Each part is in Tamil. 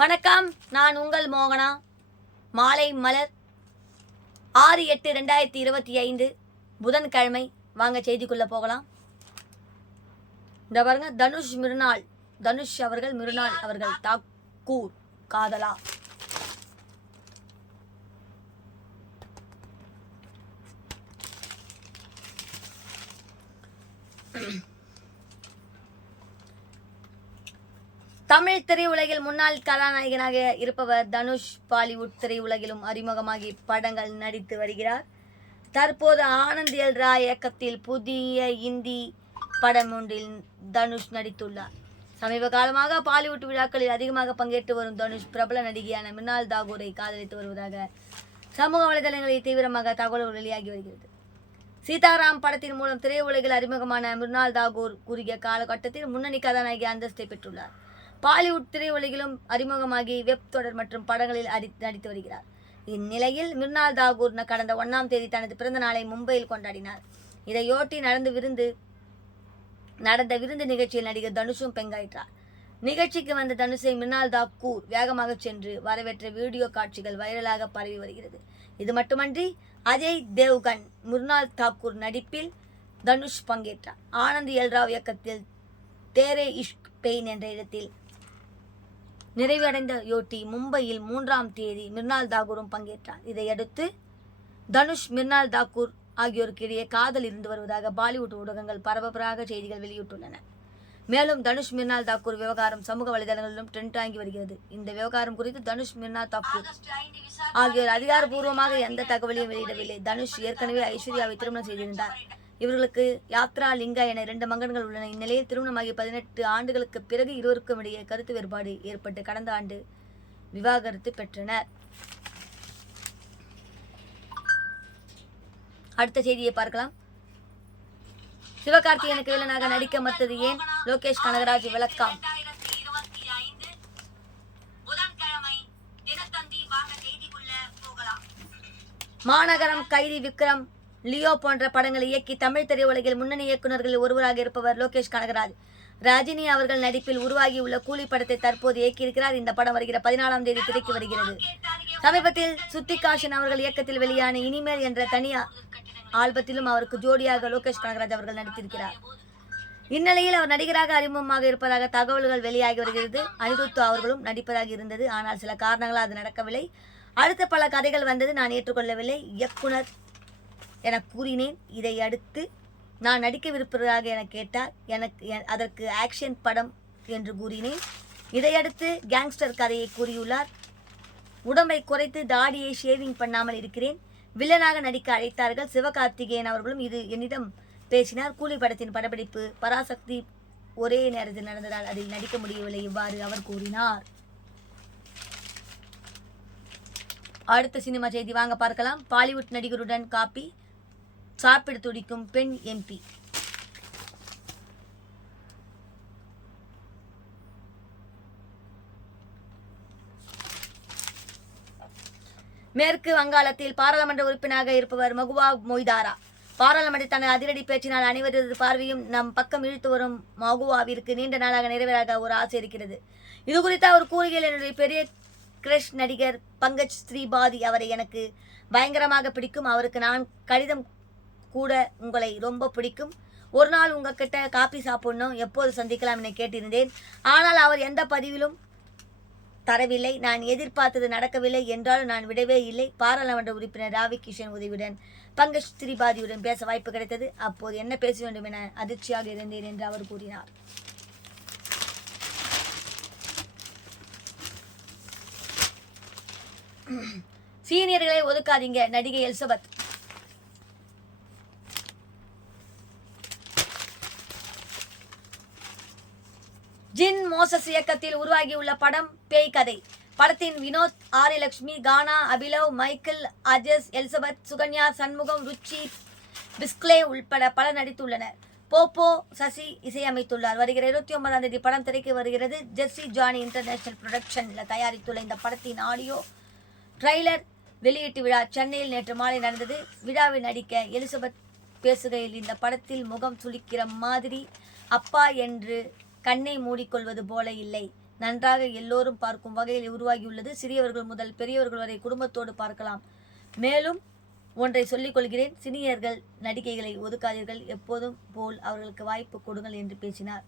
வணக்கம், நான் உங்கள் மோகனா. மாலை மலர் 6/8/2025 புதன்கிழமை. வாங்க செய்திக்குள்ள போகலாம். இந்த பாருங்க, தனுஷ் அவர்கள் மிருனால் அவர்கள் தாக்கூர் காதலா. தமிழ் திரையுலகில் முன்னாள் கதாநாயகனாக இருப்பவர் தனுஷ். பாலிவுட் திரையுலகிலும் அறிமுகமாகி படங்கள் நடித்து வருகிறார். தற்போது ஆனந்த் எல் ராய் இயக்கத்தில் புதிய இந்தி படம் ஒன்றில் தனுஷ் நடித்துள்ளார். சமீப காலமாக பாலிவுட் விழாக்களில் அதிகமாக பங்கேற்று வரும் தனுஷ் பிரபல நடிகையான மிருனால் தாகூரை காதலித்து வருவதாக சமூக வலைதளங்களில் தீவிரமாக தகவல்கள் வெளியாகி வருகிறது. சீதாராம் படத்தின் மூலம் திரையுலகில் அறிமுகமான மிருனால் தாகூர் குறுகிய காலகட்டத்தில் முன்னணி கதாநாயகி அந்தஸ்தை பெற்றுள்ளார். பாலிவுட் திரையுலகிலும் அறிமுகமாகி வெப் தொடர் மற்றும் படங்களில் நடித்து வருகிறார். இந்நிலையில் மிருனால் தாகூர் கடந்த 1ஆம் தேதி தனது பிறந்த நாளை மும்பையில் கொண்டாடினார். இதையொட்டி நடந்த விருந்து நிகழ்ச்சியில் நடிகர் தனுஷும் பங்கேற்றார். நிகழ்ச்சிக்கு வந்த தனுஷை மிருனால் தாக்கூர் வேகமாக சென்று வரவேற்ற வீடியோ காட்சிகள் வைரலாக பரவி வருகிறது. இது மட்டுமன்றி அஜய் தேவ்கன் மிருனால் தாக்கூர் நடிப்பில் தனுஷ் பங்கேற்றார். ஆனந்த் எல் ராவ் இயக்கத்தில் தேரே இஷ்க் பெயின் என்ற இடத்தில் நிறைவடைந்தையொட்டி மும்பையில் 3ஆம் தேதி மிருனால் தாகூரும் பங்கேற்றார். இதையடுத்து தனுஷ் மிருனால் தாக்கூர் ஆகியோருக்கு இடையே காதல் இருந்து வருவதாக பாலிவுட் ஊடகங்கள் பரபரப்பாக செய்திகள் வெளியிட்டுள்ளன. மேலும் தனுஷ் மிருனால் தாக்கூர் விவகாரம் சமூக வலைதளங்களிலும் ட்ரெண்ட் ஆகி வருகிறது. இந்த விவகாரம் குறித்து தனுஷ் மிருனால் தாக்கூர் ஆகியோர் அதிகாரப்பூர்வமாக எந்த தகவலையும் வெளியிடவில்லை. தனுஷ் ஏற்கனவே ஐஸ்வர்யாவை திருமணம் செய்திருந்தார். இவர்களுக்கு யாத்ரா, லிங்கா என 2 மகன்கள் உள்ளன. இந்நிலையில் திருமணமாகி 18 ஆண்டுகளுக்கு பிறகு இருவருக்கும் இடையே கருத்து வேறுபாடு ஏற்பட்டு கடந்த ஆண்டு விவாகரத்து பெற்றனர். அடுத்த செய்தியை பார்க்கலாம். சிவகார்த்திகேயனுக்கு வில்லனாக நடிக்க மறுத்தது ஏன்? லோகேஷ் கனகராஜ் விளக்கம். மாநகரம், கைதி, விக்ரம், லியோ போன்ற படங்களை இயக்கி தமிழ் திரையுலகில் முன்னணி இயக்குநர்களில் ஒருவராக இருப்பவர் லோகேஷ் கனகராஜ். ரஜினி அவர்கள் நடிப்பில் உருவாகியுள்ள கூலி படத்தை தற்போது இயக்கியிருக்கிறார். இந்த படம் வருகிற 14ஆம் தேதி திரைக்கு வருகிறது. சமீபத்தில் சுத்திகாஷன் அவர்கள் இயக்கத்தில் வெளியான இனிமேல் என்ற தனி ஆல்பத்திலும் அவருக்கு ஜோடியாக லோகேஷ் கனகராஜ் அவர்கள் நடித்திருக்கிறார். இந்நிலையில் அவர் நடிகராக அறிமுகமாக இருப்பதாக தகவல்கள் வெளியாகி வருகிறது. அனிருத் அவர்களும் நடிப்பதாக இருந்தது. ஆனால் சில காரணங்களால் அது நடக்கவில்லை. அடுத்த பல கதைகள் வந்தது. நான் ஏற்றுக்கொள்ளவில்லை. இயக்குனர் என கூறினேன். இதை அடுத்து நான் நடிக்கவிருப்பதாக என கேட்டார். அதற்கு ஆக்ஷன் படம் என்று கூறினேன். இதையடுத்து கேங்ஸ்டர் கதையை கூறியுள்ளார். உடம்பை குறைத்து தாடியை ஷேவிங் பண்ணாமல் இருக்கிறேன். வில்லனாக நடிக்க அழைத்தார்கள். சிவகார்த்திகேயன் அவர்களும் இது என்னிடம் பேசினார். கூலி படத்தின் படப்பிடிப்பு பராசக்தி ஒரே நேரத்தில் நடந்ததால் அதில் நடிக்க முடியவில்லை. இவ்வாறு அவர் கூறினார். அடுத்த சினிமா செய்தி வாங்க பார்க்கலாம். பாலிவுட் நடிகருடன் காப்பி சாப்பிட துடிக்கும் பெண் எம்பி. மேற்கு வங்காளத்தில் பாராளுமன்ற உறுப்பினராக இருப்பவர் மகுவா மொய்தாரா. பாராளுமன்றத்தில் தனது அதிரடி பேச்சினால் அனைவரது பார்வையும் நம் பக்கம் இழுத்து வரும் மகுவாவிற்கு நீண்ட நாளாக நிறைவேறாக ஒரு ஆசை இருக்கிறது. இது குறித்து அவர் கூறுகையில், என்னுடைய பெரிய கிரஷ் நடிகர் பங்கஜ் திரிபாதி. அவரை எனக்கு பயங்கரமாக பிடிக்கும். அவருக்கு நான் கடிதம் கூட உங்களை ரொம்ப பிடிக்கும். ஒரு நாள் உங்ககிட்ட காப்பி சாப்பிடணும், எப்போது சந்திக்கலாம் என கேட்டிருந்தேன். ஆனால் அவர் எந்த பதிவிலும் தரவில்லை. நான் எதிர்பார்த்தது நடக்கவில்லை என்றாலும் நான் விடவே இல்லை. பாராளுமன்ற உறுப்பினர் ராவி கிஷன் உதவியுடன் பங்கஜ் திரிபாதியுடன் பேச வாய்ப்பு கிடைத்தது. அப்போது என்ன பேச வேண்டும் என அதிர்ச்சியாக இருந்தேன் என்று அவர் கூறினார். சீனியர்களை ஒதுக்காதீங்க, நடிகை எலிசபெத். ஜின் மோசஸ் இயக்கத்தில் உருவாகியுள்ள படம் பேய் கதை. படத்தின் வினோத், ஆரியலட்சுமி, கானா, அபிலவ், மைக்கேல், அஜஸ், எலிசபெத், சுகன்யா, சண்முகம், ருச்சி, பிஸ்க்லே உள்பட பலர் நடித்துள்ளனர். போப்போ சசி இசையமைத்துள்ளார். வருகிற 29ஆம் தேதி படம் திரைக்கு வருகிறது. ஜெர்சி ஜானி இன்டர்நேஷனல் புரொடக்ஷனில் தயாரித்துள்ள இந்த படத்தின் ஆடியோ ட்ரெய்லர் வெளியீட்டு விழா சென்னையில் நேற்று மாலை நடந்தது. விழாவில் நடிக்க எலிசபெத் பேசுகையில், இந்த படத்தில் முகம் சுளிக்கிற மாதிரி அப்பா என்று கண்ணை மூடிக்கொள்வது போல இல்லை. நன்றாக எல்லோரும் பார்க்கும் வகையில் உருவாகியுள்ளது. சிறியவர்கள் முதல் பெரியவர்கள் வரை குடும்பத்தோடு பார்க்கலாம். மேலும் ஒன்றை சொல்லிக் கொள்கிறேன், சீனியர்கள் நடிகைகளை ஒதுக்காதீர்கள், எப்போதும் போல் அவர்களுக்கு வாய்ப்பு கொடுங்கள் என்று பேசினார்.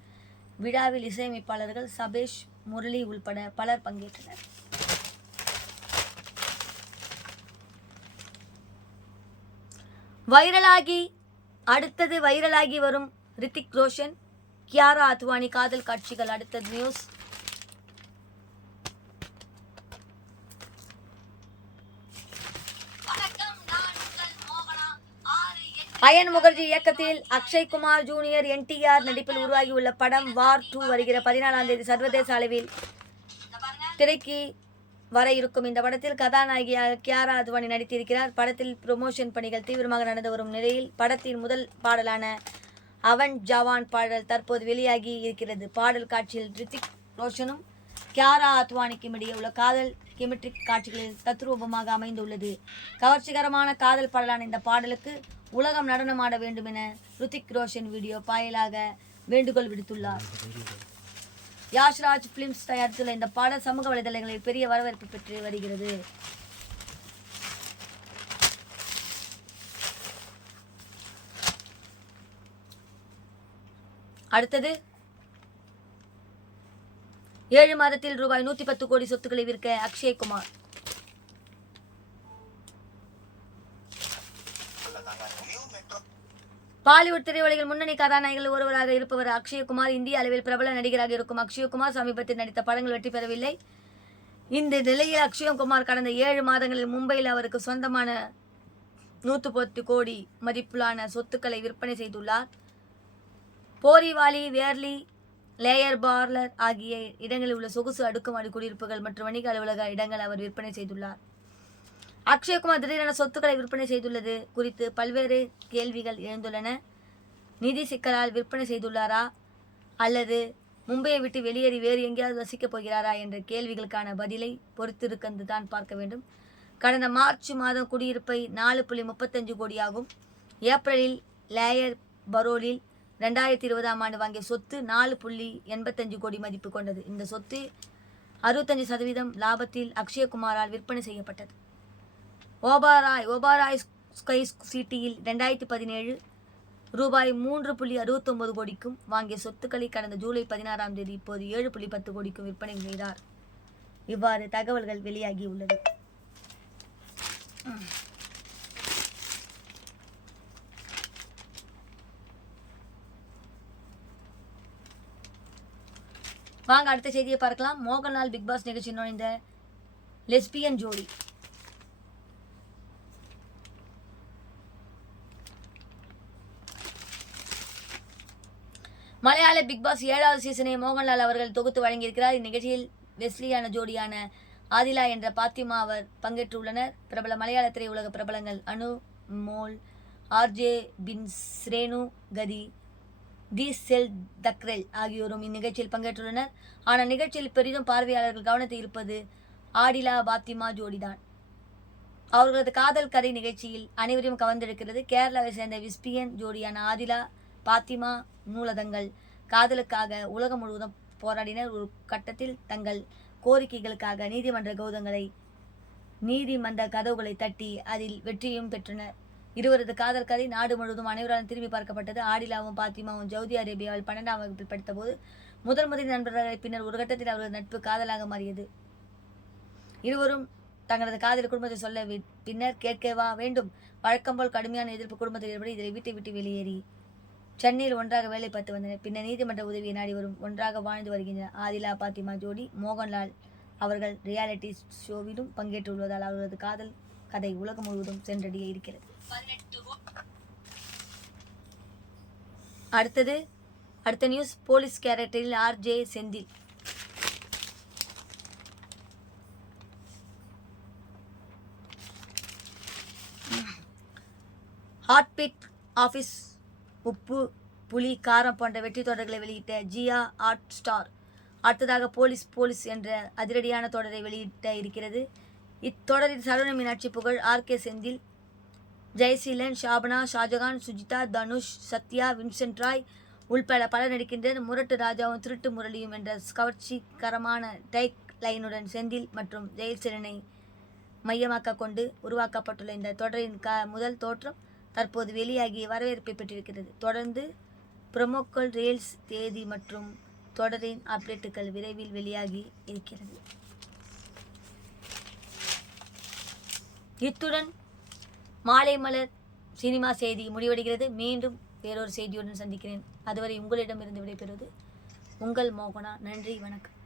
விழாவில் இசையமைப்பாளர்கள் சபேஷ், முரளி உள்பட பலர் பங்கேற்றனர். அடுத்தது வைரலாகி வரும் ரித்திக் ரோஷன், கியாரா அத்வானி காதல் காட்சிகள். அடுத்தது நியூஸ். அயன் முகர்ஜி இயக்கத்தில் அக்ஷய் குமார் ஜூனியர் NTR நடிப்பில் உருவாகியுள்ள படம் வார் 2 வருகிற 14ஆம் தேதி சர்வதேச அளவில் திரைக்கு வர இருக்கும். இந்த படத்தில் கதாநாயகியாக கியாரா அத்வானி நடித்திருக்கிறார். படத்தில் ப்ரொமோஷன் பணிகள் தீவிரமாக நடந்து வரும் நிலையில் படத்தின் முதல் பாடலான அவன் ஜவான் பாடல் தற்போது வெளியாகி இருக்கிறது. பாடல் காட்சியில் ரித்திக் ரோஷனும் கியாரா அத்வானிக்கும் இடையே உள்ள காதல் கெமிட்ரிக் காட்சிகளில் தத்ரூபமாக அமைந்துள்ளது. கவர்ச்சிகரமான காதல் பாடலான இந்த பாடலுக்கு உலகம் நடனமாட வேண்டும் என ரித்திக் ரோஷன் வீடியோ வாயிலாக வேண்டுகோள் விடுத்துள்ளார். யாஷ்ராஜ் பிலிம்ஸ் தயாரித்துள்ள இந்த பாடல் சமூக வலைதளங்களில் பெரிய வரவேற்பு பெற்று வருகிறது. அடுத்தது 7 மாதத்தில் ரூபாய் 110 கோடி சொத்துக்களை விற்க அக்ஷய் குமார். பாலிவுட் திரையுலகில் முன்னணி கதாநாயகர்கள் ஒருவராக இருப்பவர் அக்ஷய்குமார். இந்திய அளவில் பிரபல நடிகராக இருக்கும் அக்ஷய்குமார் சமீபத்தில் நடித்த படங்கள் வெற்றி பெறவில்லை. இந்த நிலையில் அக்ஷய்குமார் கடந்த 7 மாதங்களில் மும்பையில் அவருக்கு சொந்தமான 110 கோடி மதிப்பிலான சொத்துக்களை விற்பனை செய்துள்ளார். போரிவாலி, வேர்லி, லேயர் பார்லர் ஆகிய இடங்களில் உள்ள சொகுசு அடுக்குமாடி குடியிருப்புகள் மற்றும் வணிக அலுவலக இடங்கள் அவர் விற்பனை செய்துள்ளார். அக்ஷய்குமார் திடீரென சொத்துக்களை விற்பனை செய்துள்ளது குறித்து பல்வேறு கேள்விகள் எழுந்துள்ளன. நிதி சிக்கலால் விற்பனை செய்துள்ளாரா அல்லது மும்பையை விட்டு வெளியேறி வேறு எங்கேயாவது வசிக்கப் போகிறாரா என்ற கேள்விகளுக்கான பதிலை பொறுத்திருக்கந்து தான் பார்க்க வேண்டும். கடந்த மார்ச் மாதம் குடியிருப்பை 4.35 கோடியாகும். ஏப்ரலில் லேயர் பரோலில் 2020ஆம் ஆண்டு வாங்கிய சொத்து 4.85 கோடி மதிப்பு கொண்டது. இந்த சொத்து 65% லாபத்தில் அக்ஷய்குமாரால் விற்பனை செய்யப்பட்டது. ஓபராய் ஸ்கை சிட்டியில் 2017 ரூபாய் 3.69 கோடிக்கும் வாங்கிய சொத்துக்களை கடந்த ஜூலை 16ஆம் தேதி இப்போது 7.10 கோடிக்கும் விற்பனை செய்தார். இவ்வாறு தகவல்கள் வெளியாகியுள்ளது. வாங்க அடுத்த செய்தியை பார்க்கலாம். மோகன்லால் பிக் பாஸ் நிகழ்ச்சி நுழைந்த லெஸ்பியன் ஜோடி. மலையாள பிக் பாஸ் 7வது சீசனை மோகன்லால் அவர்கள் தொகுத்து வழங்கியிருக்கிறார். இந்நிகழ்ச்சியில் வெஸ்லியான ஜோடியான ஆதிலா என்ற பாத்திமா அவர் பங்கேற்றுள்ளனர். பிரபல மலையாள திரையுலக பிரபலங்கள் அனு மோல், RJ பின்ஸ், ரேணு கதி, தி செல் தக்ரெல் ஆகியோரும் இந்நிகழ்ச்சியில் பங்கேற்றுள்ளனர். ஆனால் நிகழ்ச்சியில் பெரிதும் பார்வையாளர்கள் கவனத்தை இருப்பது ஆடிலா பாத்திமா ஜோடிதான். அவர்களது காதல் கதை நிகழ்ச்சியில் அனைவரையும் கவர்ந்திருக்கிறது. கேரளாவை சேர்ந்த விஸ்பியன் ஜோடியான ஆதிலா பாத்திமா நூலகங்கள் காதலுக்காக உலகம் முழுவதும் போராடினர். ஒரு கட்டத்தில் தங்கள் கோரிக்கைகளுக்காக நீதிமன்ற கதவுகளை தட்டி அதில் வெற்றியும் பெற்றனர். இருவரது காதல் கதை நாடு முழுவதும் அனைவராலும் திரும்பி பார்க்கப்பட்டது. ஆடிலாவும் பாத்திமாவும் சவுதி அரேபியாவில் 12ஆம் வகுப்பில் படித்தபோது முதல் நண்பர்கள். பின்னர் ஒரு கட்டத்தில் அவரது நட்பு காதலாக மாறியது. இருவரும் தங்களது காதல் குடும்பத்தை சொல்ல பின்னர் கேட்கவா வேண்டும். வழக்கம் போல் கடுமையான எதிர்ப்பு குடும்பத்தில் ஏற்படி இதை வீட்டை விட்டு வெளியேறி சென்னையில் ஒன்றாக வேலை பார்த்து வந்தனர். பின்னர் நீதிமன்ற உதவியை நாடி வரும் ஒன்றாக வாழ்ந்து வருகின்றனர். ஆதிலா பாத்திமா ஜோடி. மோகன்லால் அவர்கள் ரியாலிட்டி ஷோவிலும் பங்கேற்றுள்ளதால் அவர்களது காதல் கதை உலகம் முழுவதும் சென்றடைய இருக்கிறது. அடுத்த நியூஸ். போலீஸ் கேரக்டரில் RJ செந்தில். ஹாட்பீட் ஆஃபீஸ், உப்பு, புலி, காரம் போன்ற வெற்றி தொடர்களை வெளியிட்ட ஜியா ஹாட் ஸ்டார் அடுத்ததாக போலீஸ் என்ற அதிரடியான தொடரை வெளியிட்ட இருக்கிறது. இத்தொடரில் சரவண மீனாட்சி, புகழ், RK செந்தில், ஜெயசீலன், ஷாபனா, ஷாஜகான், சுஜிதா, தனுஷ், சத்யா, வின்சென்ட் ராய், உள்பட பலர் நடிக்கின்றனர். முரட்டு ராஜாவும் திருட்டு முரளியும் என்ற கவர்ச்சிகரமான டைக் லைனுடன் செந்தில் மற்றும் ஜெயசீலனை மையமாக்க கொண்டு உருவாக்கப்பட்டுள்ள இந்த தொடரின் முதல் தோற்றம் தற்போது வெளியாகி வரவேற்பை பெற்றிருக்கிறது. தொடர்ந்து ப்ரோமோக்கள், ரீல்ஸ், தேதி மற்றும் தொடரின் அப்டேட்டுகள் விரைவில் வெளியாகி இருக்கிறது. இத்துடன் மாலை மலர் சினிமா செய்தி முடிவடைகிறது. மீண்டும் வேறொரு செய்தியுடன் சந்திக்கிறேன். அதுவரை உங்களிடமிருந்து விடைபெறுவது உங்கள் மோகனா. நன்றி, வணக்கம்.